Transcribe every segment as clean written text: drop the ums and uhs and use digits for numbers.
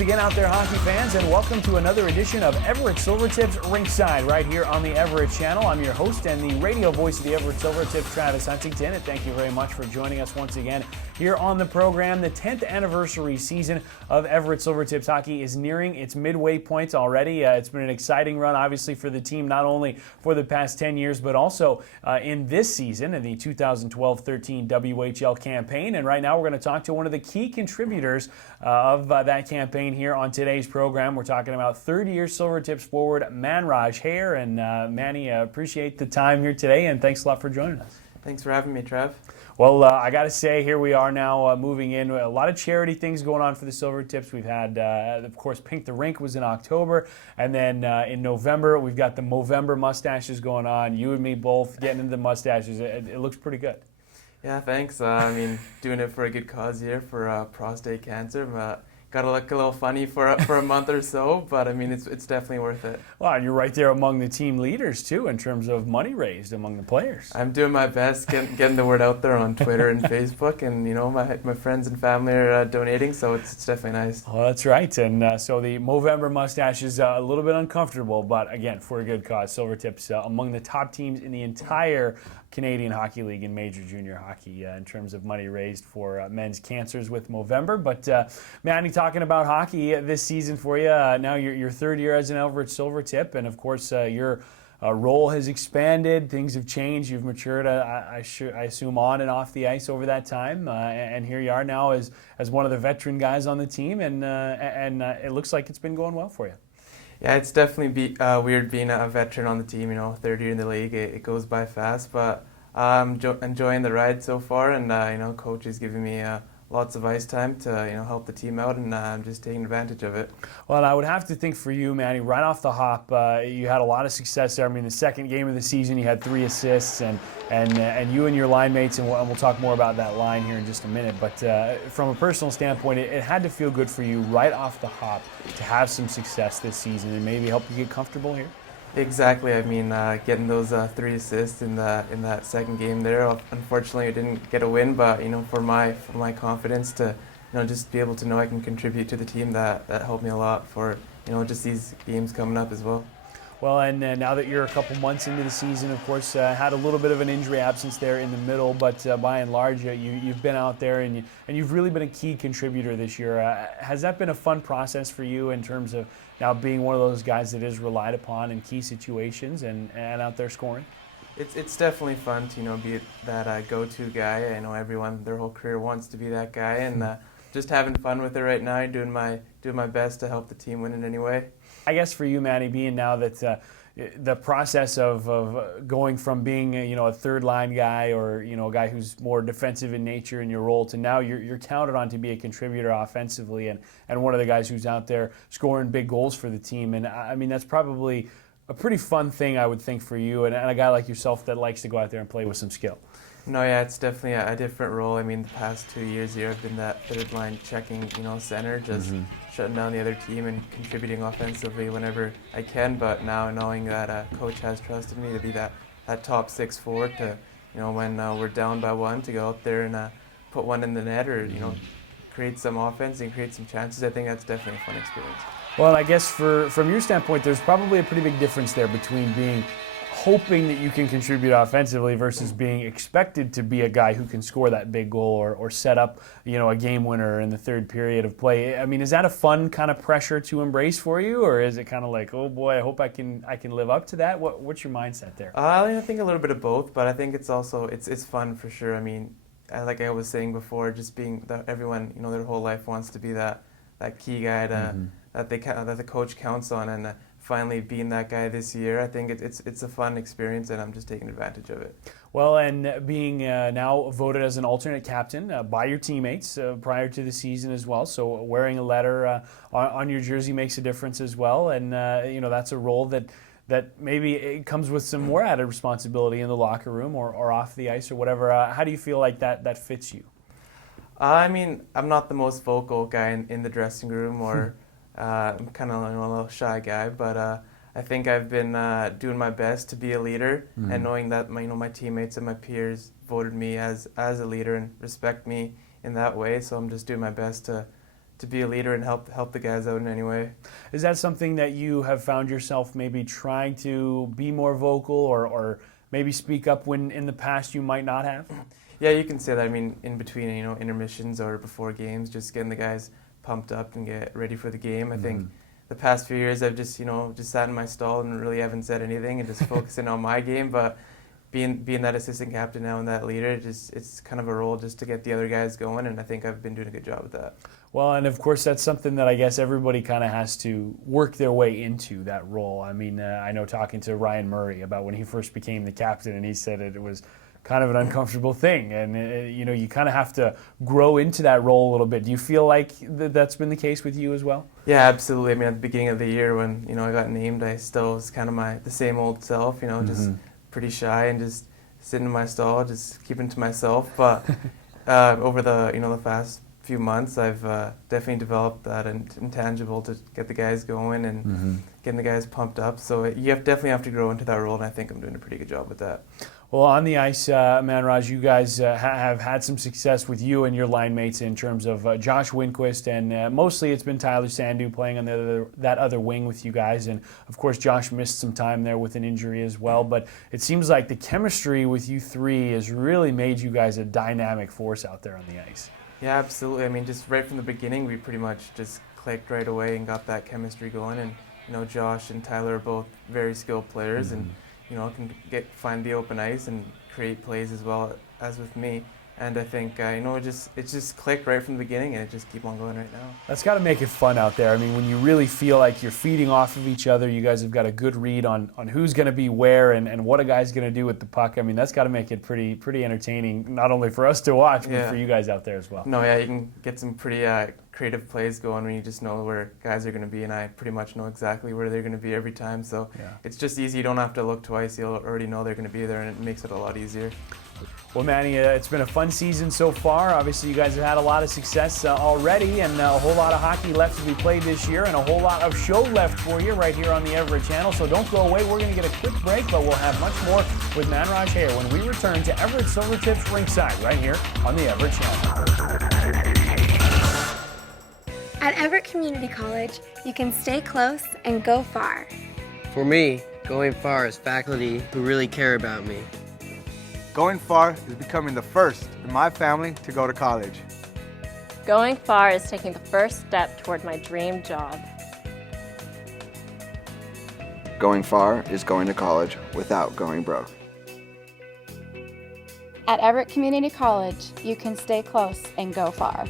once again out there, hockey fans, and welcome to another edition of Everett Silvertips Rinkside right here on the Everett channel. I'm your host and the radio voice of the Everett Silvertips, Travis Huntington, and thank you very much for joining us once again here on the program. The 10th anniversary season of Everett Silvertips hockey is nearing its midway point already. It's been an exciting run, obviously, for the team, not only for the past 10 years, but also in this season, in the 2012-13 WHL campaign. And right now we're going to talk to one of the key contributors of that campaign here on today's program. We're talking about third-year Silvertips forward Manraj here. And Manny, appreciate the time here today, and thanks a lot for joining us. Thanks for having me, Trev. Well, I got to say, here we are now moving in. A lot of charity things going on for the Silvertips. We've had, of course, Pink the Rink was in October. And then in November, we've got the Movember mustaches going on. You and me both getting into the mustaches. It looks pretty good. Yeah, thanks. I mean, doing it for a good cause here for prostate cancer. Got to look a little funny for a month or so, but I mean, it's definitely worth it. Well, and you're right there among the team leaders, too, in terms of money raised among the players. I'm doing my best getting the word out there on Twitter and Facebook, and, you know, my friends and family are donating, so it's definitely nice. Well, that's right, and so the Movember mustache is a little bit uncomfortable, but again, for a good cause. Silvertips among the top teams in the entire Canadian Hockey League in major junior hockey in terms of money raised for men's cancers with Movember. But Manny, talking about hockey this season for you, now your third year as an Everett Silvertip, and of course your role has expanded, things have changed, you've matured, I assume, on and off the ice over that time, and here you are now as one of the veteran guys on the team, and it looks like it's been going well for you. Yeah, it's definitely weird being a veteran on the team, you know, third year in the league. It goes by fast, but I'm enjoying the ride so far, and, you know, coach is giving me lots of ice time to, you know, help the team out, and I'm just taking advantage of it. Well, and I would have to think for you, Manny, right off the hop, you had a lot of success there. I mean, the second game of the season, you had 3 assists, and you and your line mates, and we'll talk more about that line here in just a minute, but from a personal standpoint, it had to feel good for you right off the hop to have some success this season and maybe help you get comfortable here. Exactly. I mean, getting those 3 assists in that second game there. Unfortunately, I didn't get a win, but, you know, for my confidence to, you know, just be able to know I can contribute to the team, that helped me a lot for, you know, just these games coming up as well. Well, and now that you're a couple months into the season, of course, had a little bit of an injury absence there in the middle, but by and large, you've been out there and you've really been a key contributor this year. Has that been a fun process for you in terms of now being one of those guys that is relied upon in key situations and out there scoring? It's definitely fun to, you know, be that go-to guy. I know everyone their whole career wants to be that guy, and just having fun with it right now, doing my best to help the team win in any way. I guess for you, Manny, being now that the process of going from being a third line guy or a guy who's more defensive in nature in your role to now you're counted on to be a contributor offensively and one of the guys who's out there scoring big goals for the team, and I mean that's probably a pretty fun thing, I would think, for you and a guy like yourself that likes to go out there and play with some skill. No, yeah, it's definitely a different role. I mean, the past 2 years here, I've been that third line checking, center, just shutting down the other team and contributing offensively whenever I can. But now knowing that coach has trusted me to be that top 6 forward to, when we're down by 1, to go out there and put one in the net or, create some offense and create some chances, I think that's definitely a fun experience. Well, I guess from your standpoint, there's probably a pretty big difference there between being hoping that you can contribute offensively versus being expected to be a guy who can score that big goal or set up, a game winner in the third period of play. I mean, is that a fun kind of pressure to embrace for you, or is it kind of like, oh boy, I hope I can live up to that? What's your mindset there? I think a little bit of both, but I think it's also it's fun for sure. I mean, like I was saying before, just being everyone, their whole life wants to be that key guy that the coach counts on, and finally being that guy this year, I think it's a fun experience, and I'm just taking advantage of it. Well, and being now voted as an alternate captain by your teammates prior to the season as well, so wearing a letter on your jersey makes a difference as well, and that's a role that maybe it comes with some more added responsibility in the locker room or off the ice or whatever. How do you feel like that fits you? I mean, I'm not the most vocal guy in the dressing room, or I'm kind of a little shy guy, but I think I've been doing my best to be a leader, and knowing that my teammates and my peers voted me as a leader and respect me in that way. So I'm just doing my best to to be a leader and help the guys out in any way. Is that something that you have found yourself maybe trying to be more vocal or maybe speak up when in the past you might not have? Yeah, you can say that. I mean, in between, intermissions or before games, just getting the guys pumped up and get ready for the game. I think the past few years I've just sat in my stall and really haven't said anything and just focusing on my game. But being that assistant captain now and that leader, it's kind of a role just to get the other guys going, and I think I've been doing a good job with that. Well, and of course that's something that I guess everybody kind of has to work their way into, that role. I mean, I know talking to Ryan Murray about when he first became the captain, and he said it was kind of an uncomfortable thing, and you kind of have to grow into that role a little bit. Do you feel like that's been the case with you as well? Yeah, absolutely. I mean, at the beginning of the year when I got named, I still was kind of the same old self, just pretty shy and just sitting in my stall, just keeping to myself. But over the past few months, I've definitely developed that intangible to get the guys going and getting the guys pumped up. So you definitely have to grow into that role, and I think I'm doing a pretty good job with that. Well, on the ice, Manraj, you guys have had some success with you and your line mates in terms of Josh Winquist, and mostly it's been Tyler Sandu playing on that other wing with you guys. And, of course, Josh missed some time there with an injury as well. But it seems like the chemistry with you three has really made you guys a dynamic force out there on the ice. Yeah, absolutely. I mean, just right from the beginning, we pretty much just clicked right away and got that chemistry going. And, Josh and Tyler are both very skilled players and can find the open ice and create plays as well as with me. And I think it just clicked right from the beginning, and it just keep on going right now. That's got to make it fun out there. I mean, when you really feel like you're feeding off of each other, you guys have got a good read on who's going to be where and what a guy's going to do with the puck. I mean, that's got to make it pretty entertaining, not only for us to watch, but for you guys out there as well. No, yeah, you can get some pretty creative plays going when you just know where guys are going to be, and I pretty much know exactly where they're going to be every time. So it's just easy. You don't have to look twice. You'll already know they're going to be there, and it makes it a lot easier. Well, Manny, it's been a fun season so far. Obviously, you guys have had a lot of success already, and a whole lot of hockey left to be played this year, and a whole lot of show left for you right here on the Everett channel. So don't go away. We're going to get a quick break, but we'll have much more with Manraj Hare when we return to Everett Silvertips Rinkside right here on the Everett channel. At Everett Community College, you can stay close and go far. For me, going far is faculty who really care about me. Going far is becoming the first in my family to go to college. Going far is taking the first step toward my dream job. Going far is going to college without going broke. At Everett Community College, you can stay close and go far.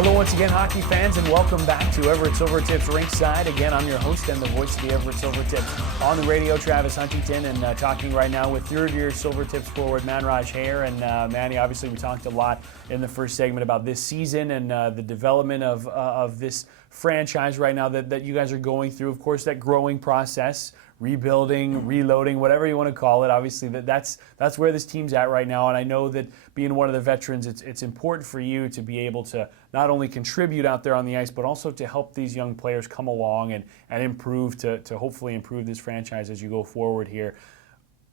Hello once again, hockey fans, and welcome back to Everett Silvertips Rinkside. Again, I'm your host and the voice of the Everett Silvertips on the radio, Travis Huntington, and talking right now with third-year Silvertips forward Manraj Hare. And Manny, obviously we talked a lot in the first segment about this season and the development of this franchise right now that you guys are going through. Of course, that growing process, rebuilding, reloading, whatever you want to call it. Obviously, that's where this team's at right now. And I know that being one of the veterans, it's important for you to be able to not only contribute out there on the ice, but also to help these young players come along and improve to hopefully improve this franchise as you go forward here.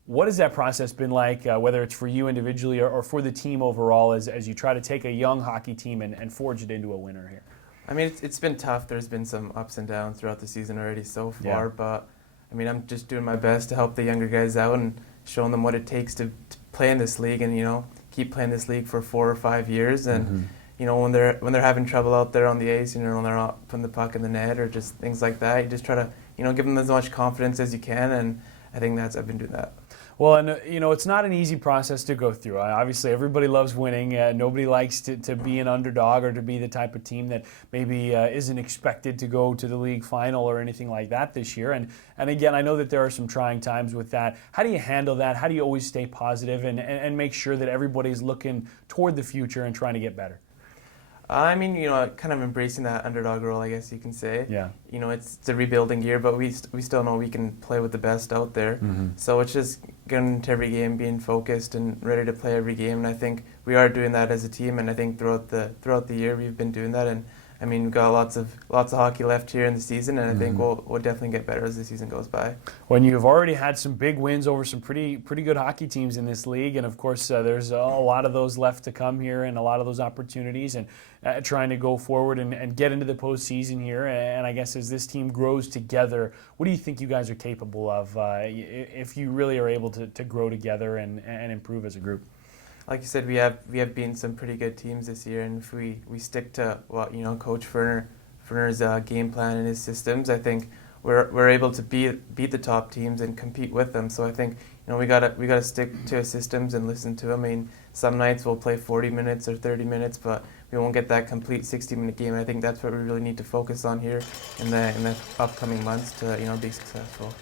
What has that process been like, whether it's for you individually or for the team overall, as you try to take a young hockey team and forge it into a winner here? I mean, it's been tough. There's been some ups and downs throughout the season already so far, but I mean, I'm just doing my best to help the younger guys out and showing them what it takes to play in this league and, keep playing this league for 4 or 5 years. And, when they're having trouble out there on the ice, when they're not putting the puck in the net or just things like that, you just try to, give them as much confidence as you can. And I think I've been doing that. Well, and it's not an easy process to go through. Obviously, everybody loves winning. Nobody likes to be an underdog or to be the type of team that maybe isn't expected to go to the league final or anything like that this year. And again, I know that there are some trying times with that. How do you handle that? How do you always stay positive and make sure that everybody's looking toward the future and trying to get better? I mean, kind of embracing that underdog role, I guess you can say. Yeah. It's a rebuilding year, but we still know we can play with the best out there. So it's just getting into every game, being focused and ready to play every game. And I think we are doing that as a team. And I think throughout the year we've been doing that. And I mean, we've got lots of hockey left here in the season, and I think we'll definitely get better as the season goes by. When you've already had some big wins over some pretty good hockey teams in this league, and of course there's a lot of those left to come here, and a lot of those opportunities, and trying to go forward and get into the postseason here. And I guess as this team grows together, what do you think you guys are capable of if you really are able to grow together and improve as a group? Like you said, we have beaten some pretty good teams this year, and if we stick to Coach Ferner's game plan and his systems, I think we're able to beat the top teams and compete with them. So I think we gotta stick to his systems and listen to him. I mean, some nights we'll play 40 minutes or 30 minutes, but we won't get that complete 60-minute game. And I think that's what we really need to focus on here in the upcoming months to be successful.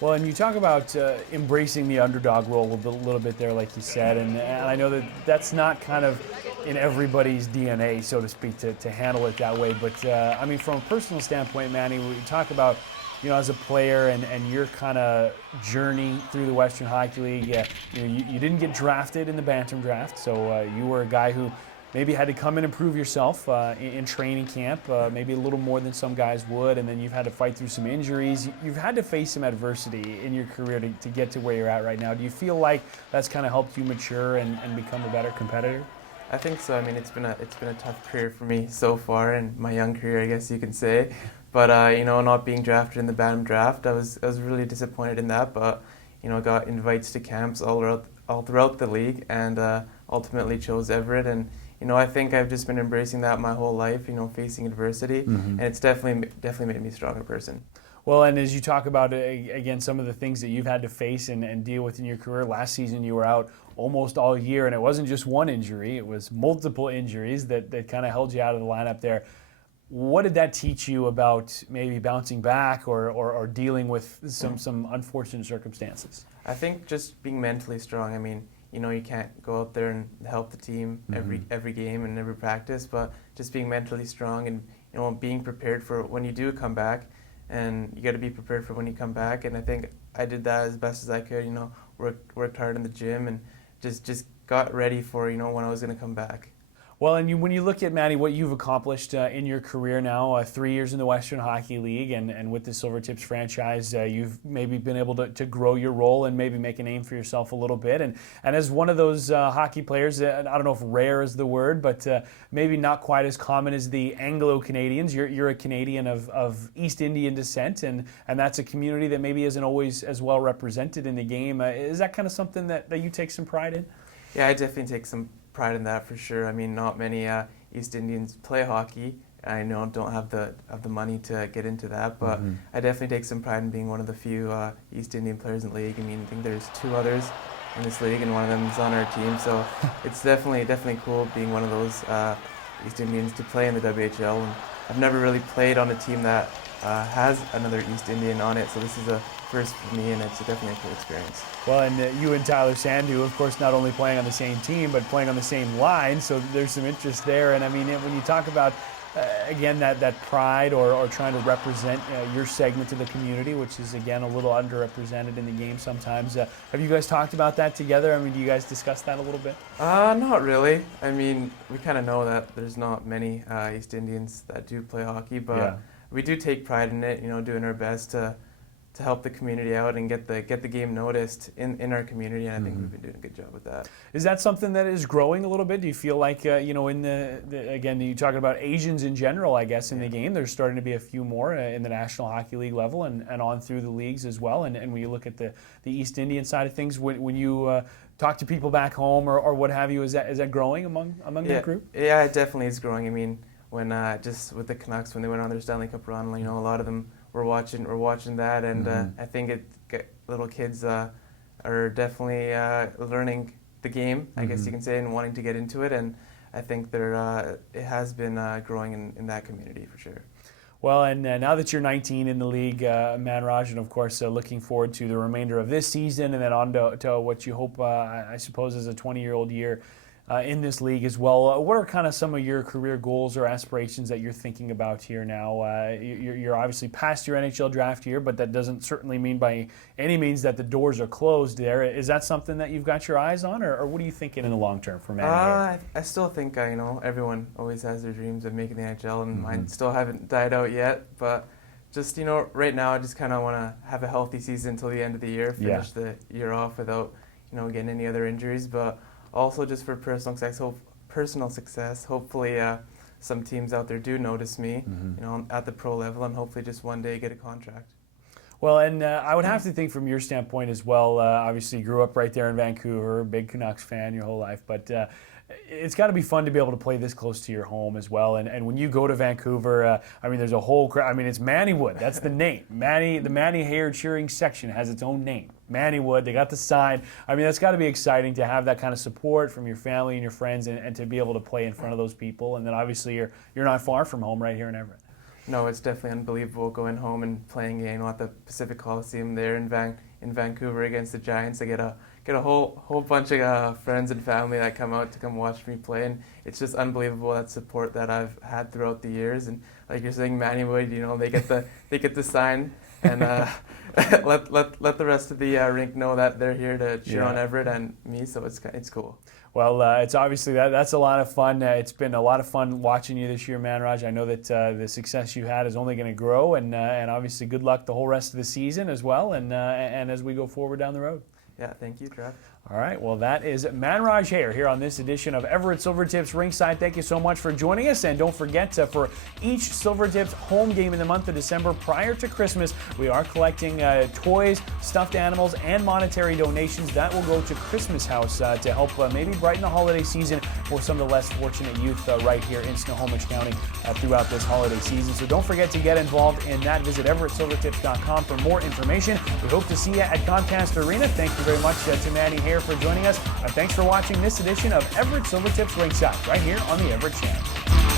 Well, and you talk about embracing the underdog role a little bit there, like you said, and I know that's not kind of in everybody's DNA, so to speak, to handle it that way. But I mean, from a personal standpoint, Manny, we talk about as a player and your kind of journey through the Western Hockey League. You didn't get drafted in the Bantam draft, so you were a guy who maybe had to come and improve yourself in training camp, maybe a little more than some guys would, and then you've had to fight through some injuries. You've had to face some adversity in your career to get to where you're at right now. Do you feel like that's kind of helped you mature and become a better competitor? I think so. I mean, it's been a tough career for me so far, in my young career, I guess you can say. But not being drafted in the Bantam draft, I was really disappointed in that. But got invites to camps all throughout the league, and ultimately chose Everett. And I think I've just been embracing that my whole life, facing adversity, and it's definitely made me a stronger person. Well, and as you talk about, again, some of the things that you've had to face and deal with in your career, last season you were out almost all year, and it wasn't just one injury, it was multiple injuries that kind of held you out of the lineup there. What did that teach you about maybe bouncing back or dealing with some unfortunate circumstances? I think just being mentally strong. I mean, you can't go out there and help the team every game and every practice, but just being mentally strong and being prepared for when you do come back, and you got to be prepared for when you come back. And I think I did that as best as I could. Worked hard in the gym and just got ready for when I was going to come back. Well, and when you look at, Manny, what you've accomplished in your career now, 3 years in the Western Hockey League, and with the Silvertips franchise, you've maybe been able to grow your role and maybe make a name for yourself a little bit. And as one of those hockey players, I don't know if rare is the word, but maybe not quite as common as the Anglo-Canadians. You're a Canadian of East Indian descent, and that's a community that maybe isn't always as well represented in the game. Is that kind of something that you take some pride in? Yeah, I definitely take some pride in that for sure. I mean, not many East Indians play hockey. I don't have the money to get into that, but I definitely take some pride in being one of the few East Indian players in the league. I mean, I think there's 2 others in this league, and one of them is on our team. So it's definitely cool being one of those East Indians to play in the WHL. And I've never really played on a team that has another East Indian on it, so this is a first for me, and it's definitely a cool experience. Well, and you and Tyler Sandu, of course, not only playing on the same team, but playing on the same line, so there's some interest there. And I mean, when you talk about, again, that pride or trying to represent your segment of the community, which is, again, a little underrepresented in the game sometimes, have you guys talked about that together? I mean, do you guys discuss that a little bit? Not really. I mean, we kind of know that there's not many East Indians that do play hockey, but we do take pride in it, doing our best to help the community out and get the game noticed in our community, and I think we've been doing a good job with that. Is that something that is growing a little bit? Do you feel like, in again, you're talking about Asians in general, I guess, in the game, there's starting to be a few more in the National Hockey League level and on through the leagues as well, and when you look at the East Indian side of things, when you talk to people back home or what have you, is that growing among that group? Yeah, it definitely is growing. I mean, when just with the Canucks, when they went on their Stanley Cup run, a lot of them were watching that, and I think little kids are definitely learning the game, I guess you can say, and wanting to get into it, and I think it has been growing in that community for sure. Well, and now that you're 19 in the league, Manraj, and of course looking forward to the remainder of this season and then on to what you hope, I suppose, is a 20-year-old year in this league as well. What are kind of some of your career goals or aspirations that you're thinking about here now? You're obviously past your NHL draft year, but that doesn't certainly mean by any means that the doors are closed there. Is that something that you've got your eyes on, or what are you thinking in the long term for Manny? I still think, everyone always has their dreams of making the NHL, and mine still haven't died out yet, but just, right now I just kind of want to have a healthy season until the end of the year, finish the year off without, getting any other injuries, but also just for personal success, hopefully some teams out there do notice me, at the pro level, and hopefully just one day get a contract. Well, and I would have to think from your standpoint as well, obviously you grew up right there in Vancouver, big Canucks fan your whole life, but it's got to be fun to be able to play this close to your home as well. And when you go to Vancouver, there's a whole crowd. It's Mannywood. That's the name. The Manny Hair cheering section has its own name. Mannywood. They got the sign. That's got to be exciting to have that kind of support from your family and your friends, and to be able to play in front of those people. And then obviously you're not far from home right here in Everett. No, it's definitely unbelievable going home and playing at the Pacific Coliseum there in Vancouver against the Giants. I get a whole bunch of friends and family that come out to come watch me play, and it's just unbelievable that support that I've had throughout the years. And like you're saying, Mannywood, they get the sign, and let the rest of the rink know that they're here to cheer on Everett and me. So it's cool. Well, it's obviously that's a lot of fun. It's been a lot of fun watching you this year, Manraj. I know that the success you had is only going to grow, and obviously good luck the whole rest of the season as well, and as we go forward down the road. Yeah, thank you, Trav. All right, well, that is Manraj here on this edition of Everett Silvertips Rinkside. Thank you so much for joining us, and don't forget for each Silvertips home game in the month of December prior to Christmas, we are collecting toys, stuffed animals, and monetary donations that will go to Christmas House to help maybe brighten the holiday season for some of the less fortunate youth right here in Snohomish County throughout this holiday season. So don't forget to get involved in that. Visit everettsilvertips.com for more information. We hope to see you at Comcast Arena. Thank you very much to Manny here for joining us. Thanks for watching this edition of Everett Silvertips Rinkside right here on the Everett Channel.